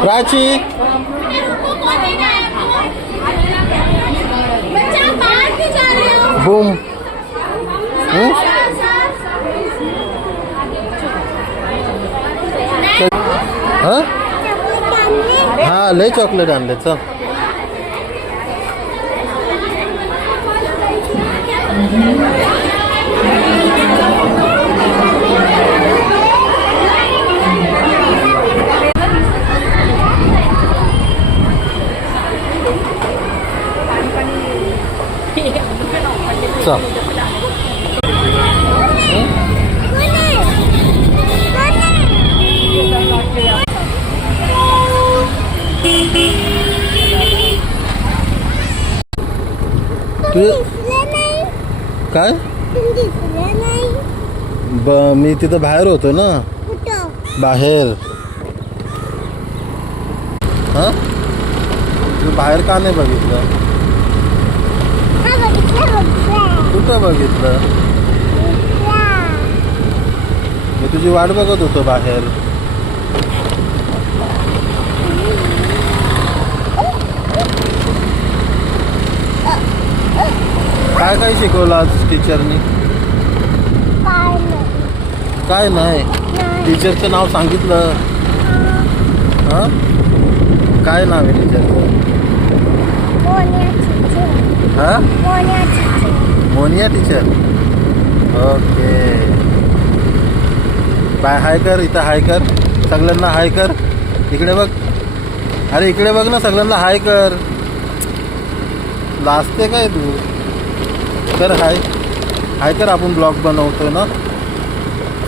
Prachi boom हाँ ले chocolate आणले चल चल काय मी तिथं बाहेर होतो ना बाहेर हा तू बाहेर का नाही बघितलं कुठं बघितलं मी तुझी वाट बघत होतो बाहेर काय काय शिकवलं आज टीचरनी काय नाही टीचरचं नाव सांगितलं हा काय नाव आहे टीचरचं हा मोनिया टीचर ओके बाय हाय कर इथं हाय कर सगळ्यांना हाय कर इकडे बघ अरे इकडे बघ ना सगळ्यांना हाय कर लाजते काय तू कर हाय हाय कर आपण ब्लॉग बनवतोय ना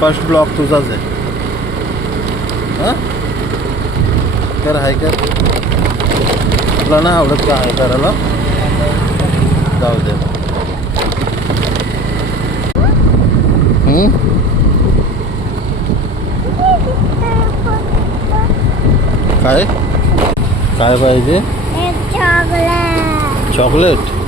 फर्स्ट ब्लॉग तुझाच आहे हां कर हाय कर तुला ना आवडत का हाय करायला जाऊ दे काय काय पाहिजे चॉकलेट